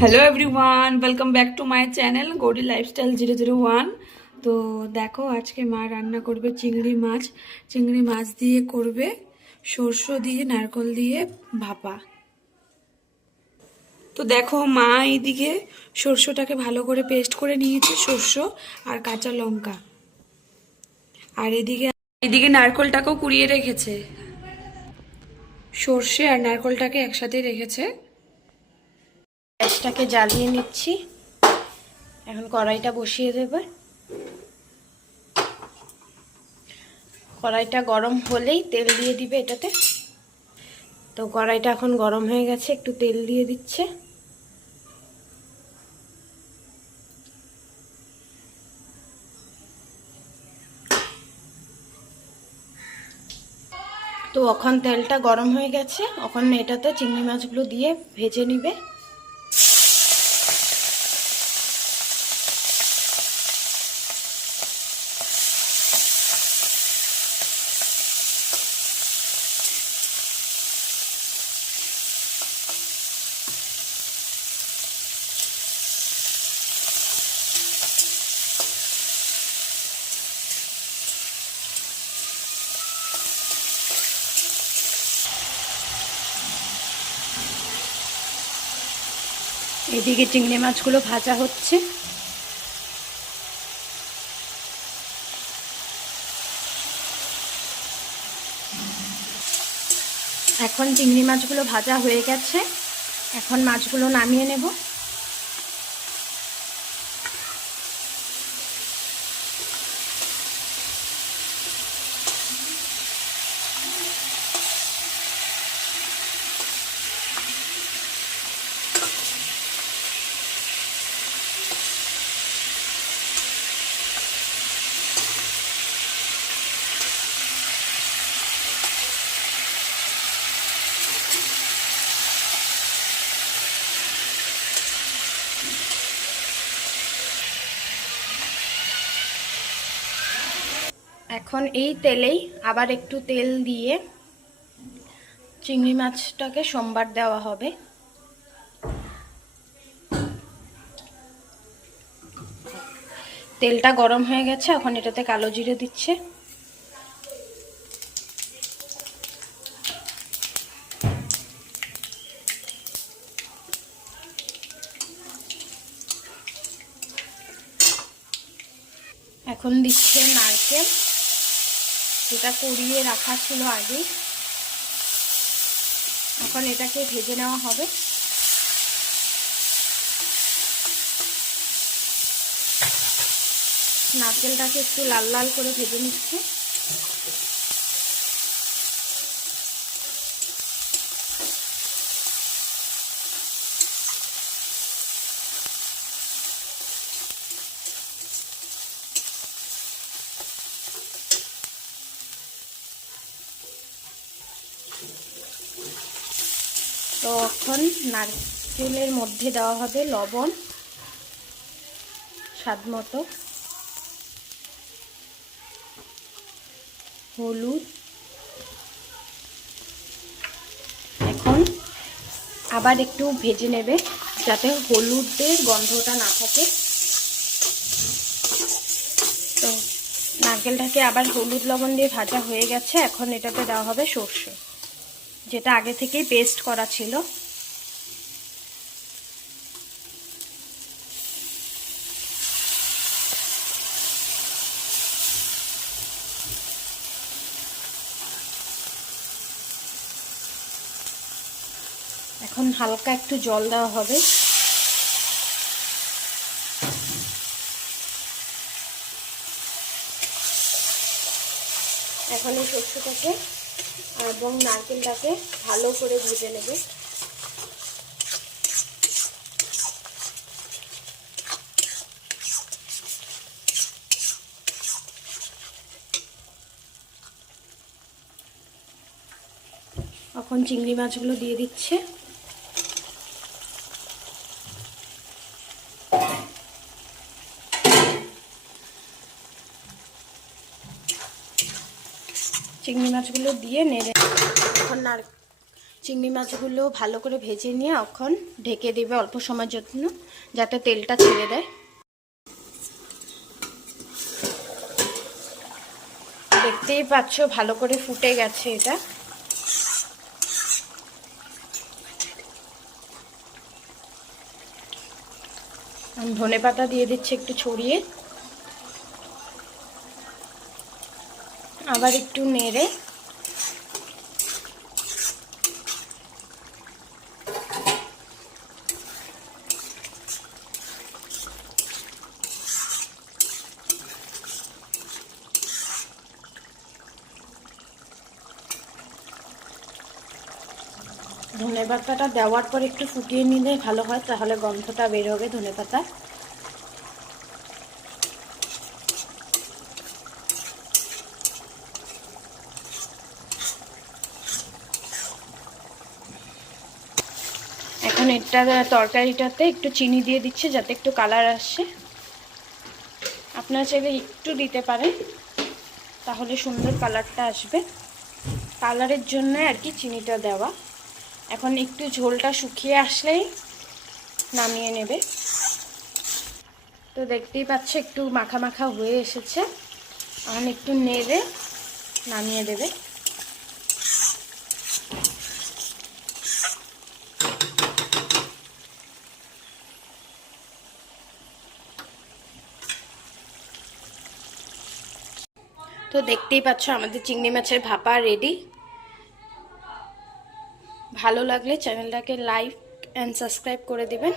Hello everyone, welcome back to my channel Gauri lifestyle 001। তো দেখো, আজকে মা রান্না করবে চিংড়ি মাছ দিয়ে করবে সরষে দিয়ে নারকেল দিয়ে ভাপা। তো দেখো, মা এইদিকে সরষেটাকে ভালো করে পেস্ট করে নিয়েছে, সরষে আর কাঁচা লঙ্কা। আর এদিকে নারকেলটাকেও কুড়িয়ে রেখেছে, সরষে আর নারকেলটাকে একসাথে রেখেছে। গ্যাসটাকে জ্বালিয়ে নিচ্ছি। এখন কড়াইটা বসিয়ে দেবে। কড়াইটা গরম হলেই তেল দিয়ে দিবে এটাতে। তো কড়াইটা এখন গরম হয়ে গেছে, একটু তেল দিয়ে দিচ্ছে। তো এখন তেলটা গরম হয়ে গেছে, এখন এটাতে চিংড়ি মাছগুলো দিয়ে ভেজে নিবে। এদিকে চিংড়ি মাছগুলো ভাজা হচ্ছে। এখন চিংড়ি মাছগুলো ভাজা হয়ে গেছে, এখন মাছগুলো নামিয়ে নেব। এখন এই তেলেই আবার একটু তেল দিয়ে চিংড়ি মাছটাকে সম্বার দেওয়া হবে। তেলটা গরম হয়ে গেছে, এখন এটাতে কালো জিরে দিচ্ছে। এখন দিচ্ছে নারকেল, যেটা কুড়িয়ে রাখা ছিল আগেই। এখন এটাকে ভেজে নেওয়া হবে। নারকেলটাকে একটু লাল লাল করে ভেজে নিচ্ছে। তো এখন নারকেলের মধ্যে দেওয়া হবে লবণ স্বাদ মতো, হলুদ। এখন আবার একটু ভেজে নেবে যাতে হলুদের গন্ধটা না থাকে। তো নারকেলটাকে আবার হলুদ লবণ দিয়ে ভাজা হয়ে গেছে, এখন এটাতে দেওয়া হবে সরষে, যেটা আগে থেকেই পেস্ট করা ছিল। এখন হালকা একটু জল দেওয়া হবে। এখন এই সরষেটাকে এবং নারকেলটাকে ভালো করে ভেজে নেবে। এখন চিংড়ি মাছগুলো দিয়ে দিচ্ছে। চিংড়ি মাছগুলো দিয়ে নেড়ে এখন চিংড়ি মাছগুলো ভালো করে ভেজে নিয়ে এখন ঢেকে দেবে অল্প সময়ের জন্য, যাতে তেলটা ছেড়ে দেয়। দেখতেই পাচ্ছ ভালো করে ফুটে গেছে এটা। আমি ধনেপাতা দিয়ে দিচ্ছি একটু ছড়িয়ে, আবার একটু নেড়ে ধনেপাতাটা দেওয়ার পর একটু ফুটিয়ে নিলে ভালো হয়, তাহলে গন্ধটা বের হবে ধনেপাতা। এখন এটা তরকারিটাতে একটু চিনি দিয়ে দিচ্ছি যাতে একটু কালার আসে। আপনারা চাইলে একটু দিতে পারেন, তাহলে সুন্দর কালারটা আসবে। কালারের জন্য আর কি চিনিটা দেওয়া। এখন একটু ঝোলটা শুকিয়ে আসলেই নামিয়ে নেবে। তো দেখতেই পাচ্ছ একটু মাখা মাখা হয়ে এসেছে, এখন একটু নেড়ে নামিয়ে দেবে। তো দেখতেই পাচ্ছ আমাদের চিংড়ি মাছের ভাপা রেডি। ভালো লাগলে চ্যানেলটাকে লাইক অ্যান্ড সাবস্ক্রাইব করে দিবেন।